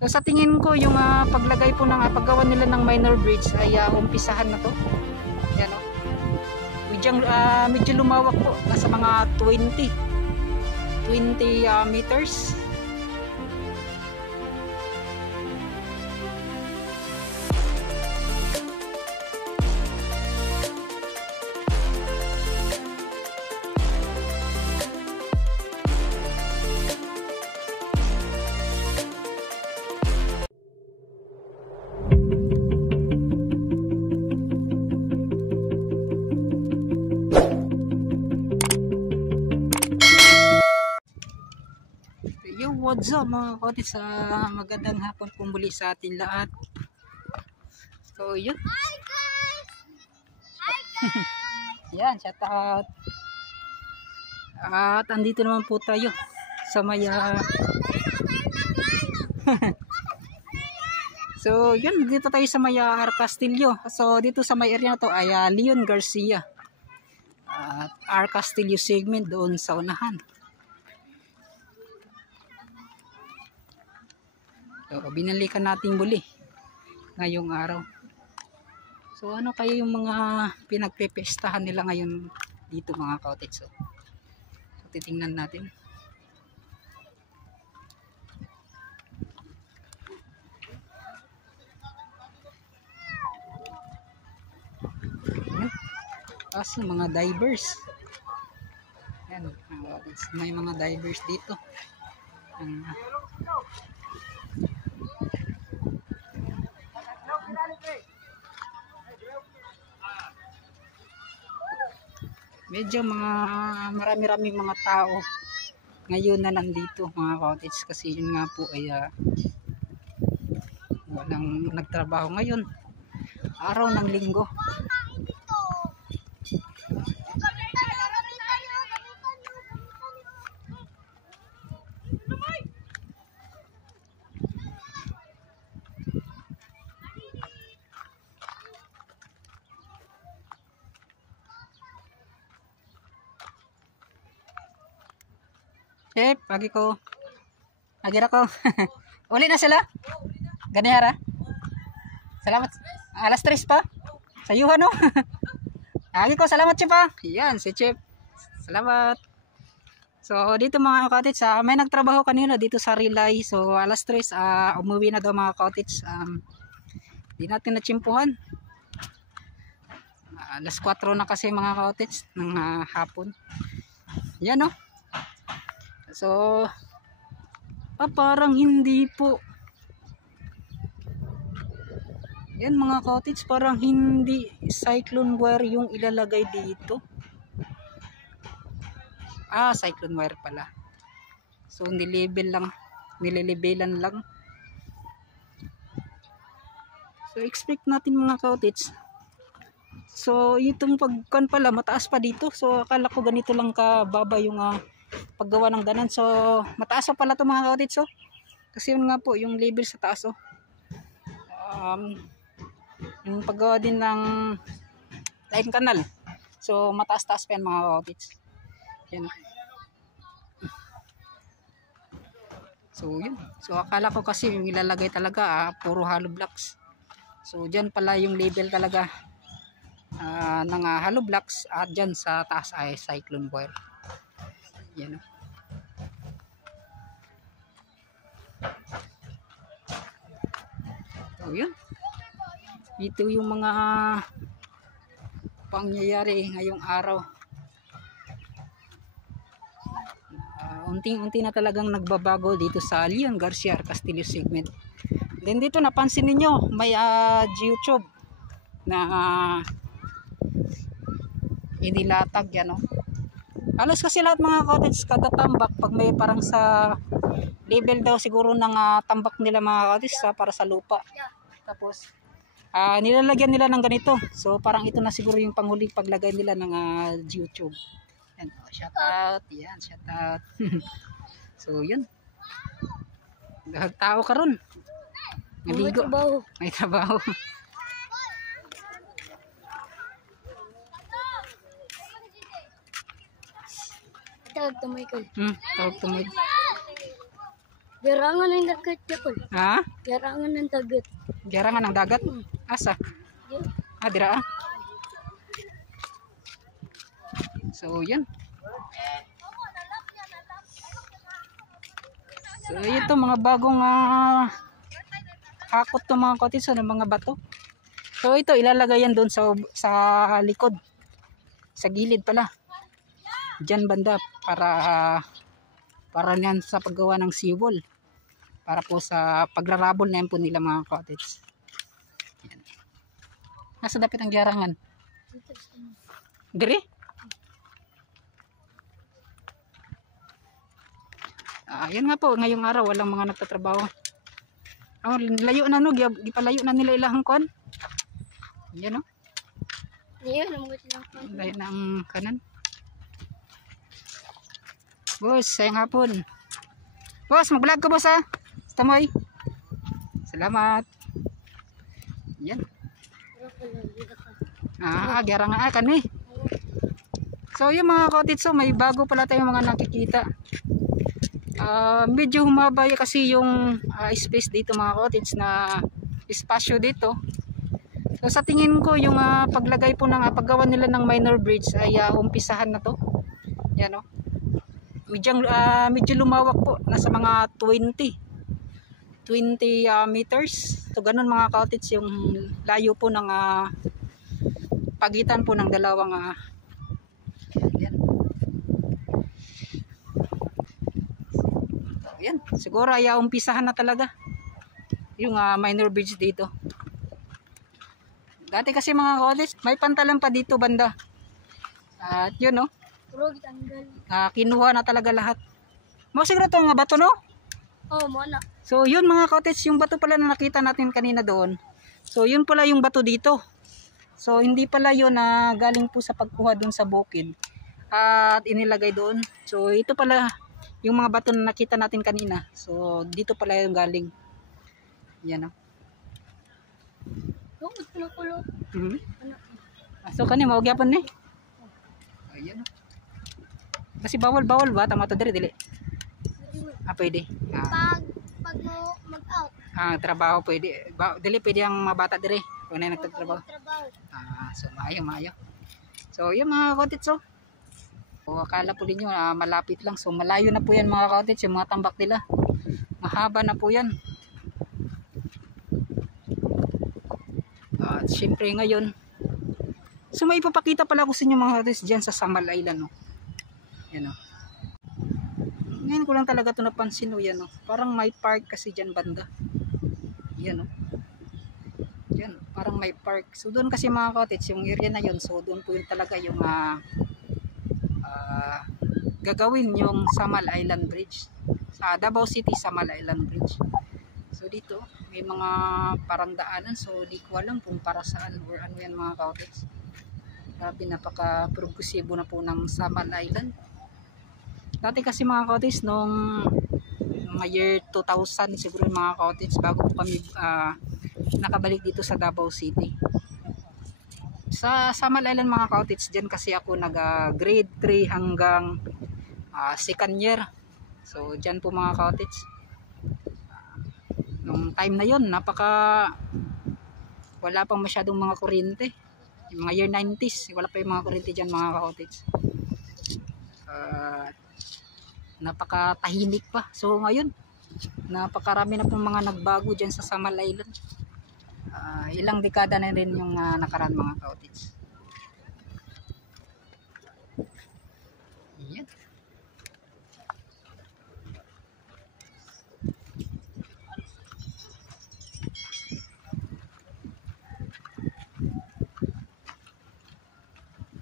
So sa tingin ko yung paglagay po ng paggawa nila ng minor bridge ay umpisahan na to. Yan o. Medyo lumawak po, nasa mga 20 meters. What's up mga kotis, magandang hapon po muli sa atin lahat. So yun. Hi guys! Hi guys! Yan, shout out. At andito naman po tayo sa may so yun, dito tayo sa may Castillo. So dito sa may area na to ay Leon Garcia at Castillo segment doon sa unahan. So, binalikan natin muli ngayong araw. So, ano kayo yung mga pinagpepestahan nila ngayon dito mga kaotits? So, titingnan natin. Kasi mga divers. Yan, may mga divers dito. Medyo marami-raming mga tao ngayon na nandito mga cottage kasi yun nga po ay walang nagtrabaho ngayon, araw ng linggo. Pagi ko. Agira ko. Uli na sila? Ganihara? Salamat. Alas 3 pa? Sayuhan no? Agi ko, salamat Chip pa. Yan, si Chip. Salamat. So, dito mga cottage, may nagtrabaho kanina dito sa Relay. So, alas 3, umuwi na daw mga cottage. Di natin natsimpuhan. Alas 4 na kasi mga cottage ng hapon. Yan no? So, parang hindi po. Yan mga cottage, parang hindi cyclone wire yung ilalagay dito. Cyclone wire pala. So, nilelebelan lang. So, expect natin mga cottage. So, itong pagkan pala, mataas pa dito. So, akala ko ganito lang kababa yung paggawa ng ganan. So mataas pa pala ito mga cottage. So kasi yun nga po yung level sa taas. Yung paggawa din ng line canal. So mataas-taas pa yan mga cottage. Yan. So yun. So akala ko kasi yung ilalagay talaga puro hollow blocks. So dyan pala yung level talaga ng hollow blocks at dyan sa taas ay cyclone wire. Yan. So yun. Ito yung mga pangyayari ngayong araw. Unting-unti na talagang nagbabago dito sa Leon Garcia Castillo segment. Then dito napansin niyo may YouTube na inilatag yan halos kasi lahat mga cottage kada tambak pag may parang sa level daw siguro ng tambak nila mga cottage para sa lupa. Tapos nilalagyan nila ng ganito. So parang ito na siguro yung panghuling paglagay nila ng YouTube. Yan, shout out. Yan, shout out. So yun. Tao ka ron. Naligo. May trabaho. Tawag tumoy ko. Tawag tumoy. Garangan ng dagat yapon. Ha? Garangan ng dagat. Garangan ng dagat? Asa? Dira ah. So, yan. So, ito mga bagong hakot to mga kotis ng mga bato. So, ito ilalagay yan doon sa likod. Sa gilid pala. Diyan banda para niyan sa paggawa ng seawall. Para po sa pagrarabol na yan po nila mga kotis. Nasa dapat ang garangan? Diri? Yan nga po, ngayong araw walang mga nagtatrabaho. Layo na no, gipalayo na nila ilahang kon. Yan no. Layo na ang kanan. Boss, sayang hapon. Boss, mag-vlog ka boss ha. Tamoy. Salamat. Yan. Gyara nga kani. So yung mga kotitso, may bago pala tayong mga nakikita. Medyo humaba kasi yung space dito mga kotits na espasyo dito. So sa tingin ko yung paglagay po ng paggawa nila ng minor bridge ay umpisahan na to. Yan o. Medyo lumawak po, nasa mga 20 meters. So ganun mga kotits yung layo po ng pagitan po ng dalawang yan. Yan, siguro ay umpisahan na talaga yung minor bridge dito. Dati kasi mga college, may pantalan pa dito banda. At yun no. Kinuha na talaga lahat. Mo siguro itong bato no? Oh, mo na. So yun mga cottage, yung bato pala na nakita natin kanina doon. So yun pala yung bato dito. So hindi pala yun na galing po sa pagkuha doon sa bukid at inilagay doon. So ito pala yung mga bato na nakita natin kanina. So dito pala yung galing. Yan o. So kani maugyapon ni. Ayan o. Kasi bawal ba? Tama to dili. Pwede. Pag mo mag-out. Trabaho pwede. Dili pwede ang mabata dire. Kung na nagtatrabaho. So maayo. So yung mga kotits akala po ninyo malapit lang. So malayo na po yan mga kotits. Yung mga tambak nila. Mahaba na po yan. At syempre ngayon. So may ipapakita pala ko sa inyo mga kotits dyan sa Samal Island. Yan o. Ngayon ko lang talaga ito napansin yan o. Parang may park kasi dyan banda. Yan o. Yan, parang may park. So doon kasi mga cottage, yung area na yun. So doon po yung talaga yung gagawin yung Samal Island Bridge. Sa Davao City, Samal Island Bridge. So dito, may mga parang daanan. So di ko alam kung para saan or ano yan mga cottage. Grabe, napaka-progresibo na po ng Samal Island. Dati kasi mga cottage nung mga year 2000 siguro mga cottage bago po kami nakabalik dito sa Davao City. Sa Samal Island mga cottage, dyan kasi ako nag grade 3 hanggang second year. So dyan po mga cottage. Nung time na yon wala pang masyadong mga kuryente. Yung mga year 90s, wala pa yung mga kuryente dyan mga cottage. Napakatahimik pa. So ngayon, napakarami na pong mga nagbago dyan sa Samal Island. Ilang dekada na rin yung nakaraan mga cottage. Yan.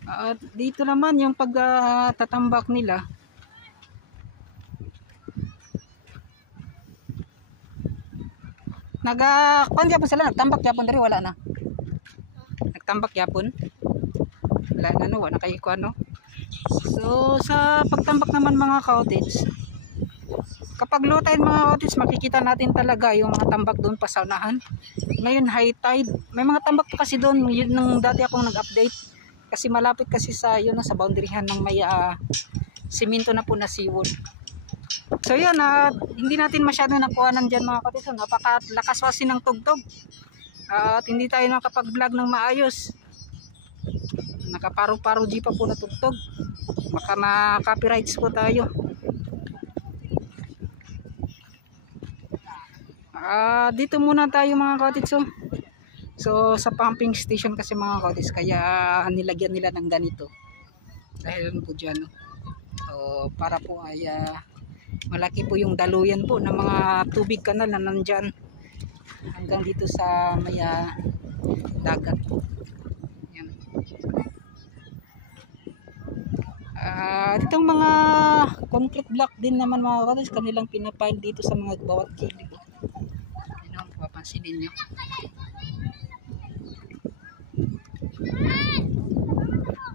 At dito naman yung pagtatambak nila. Kuan gyapon sila, nagtambak gyapon diri wala na. Nagtambak gyapon. Wala na no, wala kay kuan no. So sa pagtambak naman mga cottage, kapag low tide mga cottage, makikita natin talaga yung mga tambak doon pa sa unahan. Ngayon high tide, may mga tambak pa kasi doon. Yun nung dati akong nag-update. Kasi malapit kasi sa yun sa boundaryhan ng may simento na po na seawall. So yun, hindi natin masyado nakuhanan dyan mga kaotis. So, napakalakas kasi ng tugtog. At hindi tayo nakapag-vlog ng maayos. Nakaparo-paro G pa po na tugtog. Baka ma-copyrights po tayo. Dito muna tayo mga kaotis. So sa pumping station kasi mga kaotis, kaya nilagyan nila ng ganito. Dahil po dyan. So para po ay malaki po yung daluyan po ng mga tubig kanal na nandyan hanggang dito sa may dagat. Yan. Itong mga concrete block din naman mga kaotis, kanilang pinapile dito sa mga bawat kilid. Yan ang papansinin nyo.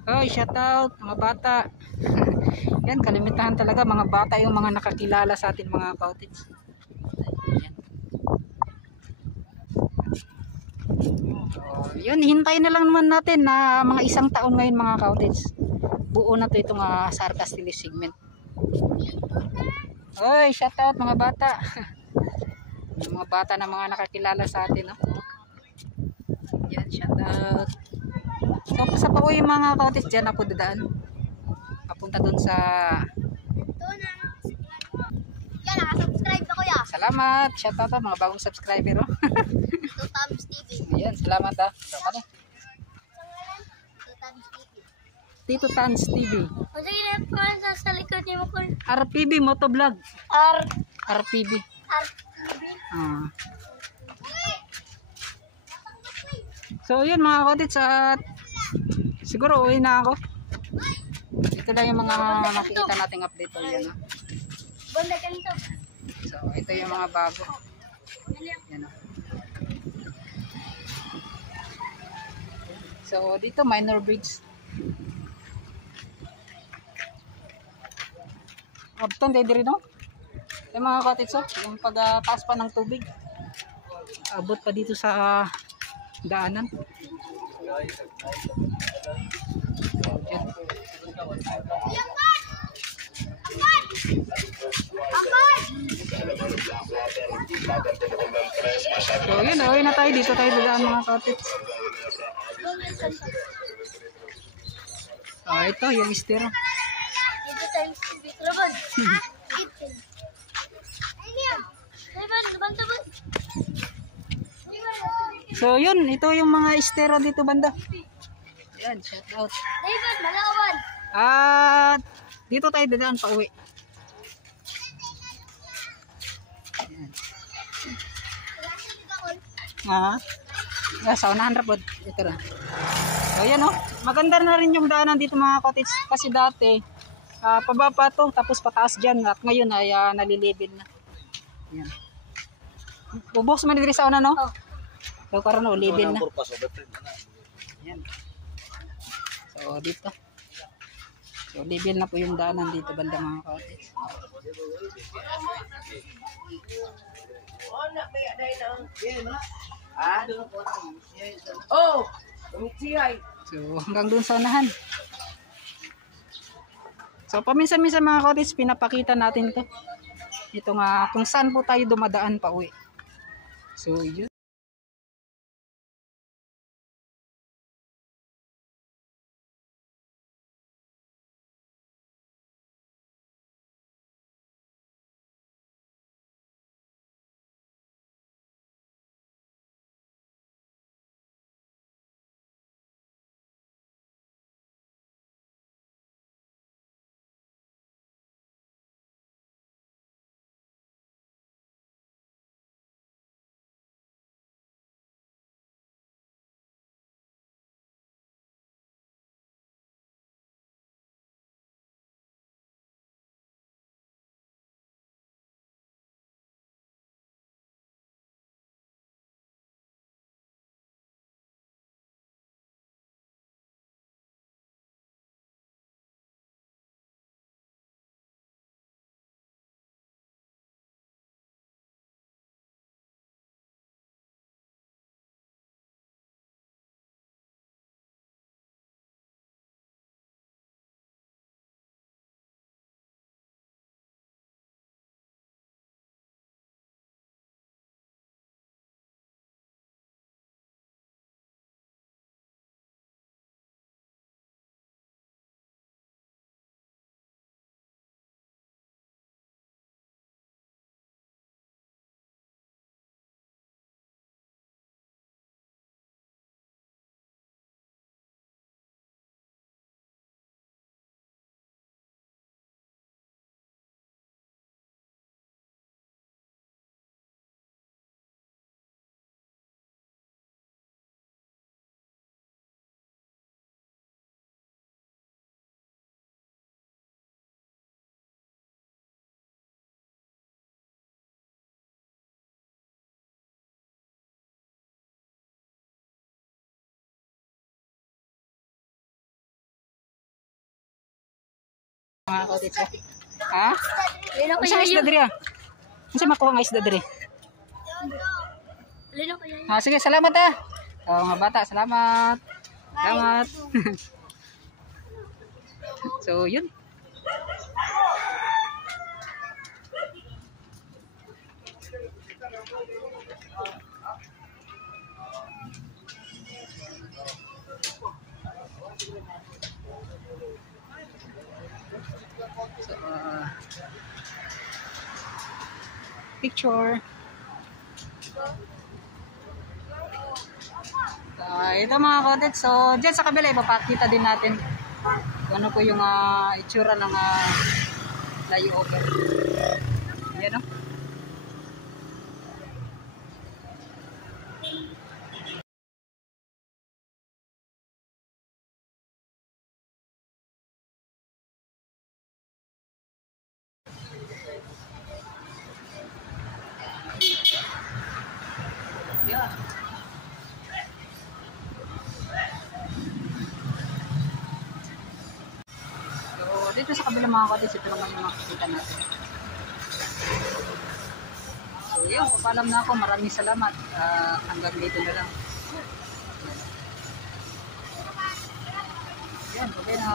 Oy, shout out mga bata. Yan, kalimitahan talaga mga bata yung mga nakakilala sa atin mga kaotis. Yan. So, yun, hintay na lang naman natin na mga 1 taon ngayon mga kaotis. Buo na to itong Sarkas Tele segment. Oy, shout out mga bata. Yung mga bata na mga nakakilala sa atin, no? Yan, shout out. So sa pauwi mga kaotis, dyan ako dadaan papunta dun sa Yan, nakasubscribe na kuya. salamat, shout out mga bagong subscriber. Two Thumbs TV. Ayan, salamat so, ano? Two Thumbs TV. Tito Tans TV, O sige na po sa likod niyo ko. RPB Motovlog, R. RPB. So yun mga kaotis, at siguro uwi na ako. Ito lang yung mga nakikita nating update yan. Banda ganito. So ito yung mga bago. Yan. So dito minor bridge. Abtan tayo diri no? Yung mga kaotis, yung pagtaas pa ng tubig. Abot pa dito sa daanan. Yan. So yun, uwi na tayo. Dito tayo dadaan mga kaotis. Ito yung estero. Two Thumbs TV. Laban. Ito. Laban, banta ba? So yun, ito yung mga estero dito banda. Yan, shout out. David, malawan. At dito tayo dadaan pa uwi. Sa unahan rapod. Ito na. So yan maganda na rin yung daanan dito mga kaotis. Kasi dati, pababa to, tapos pataas dyan. At ngayon ay nalilibid na. Yan. Bubos man dito sa una, no? Oh. So karon ulibin na. Yan. So dito. So libin na po yung daanan dito banda mga kaotis. So hanggang dun sa unahan. So paminsan-minsan mga kaotis, pinapakita natin to. Ito nga kung saan po tayo dumadaan pa uwi. So yun. mga kautits. Oh. Ha? Lino ko Unsa nga isda yun. diri ah? Unsa makuha nga isda diri? Lino ko yun. Ah, sige, salamat ah. Oh, mga bata, salamat. Salamat. So, yun. So, picture. Ito mga kotet. So, dyan sa kabila, ipapakita din natin kung ano po yung itsura ng flyover. Yan o. Yan. So, dito sa kabila mga kotes, ito naman yung makikita natin. So, yun, papalam na ako. Maraming salamat. Hanggang dito na lang. Yan, okay na.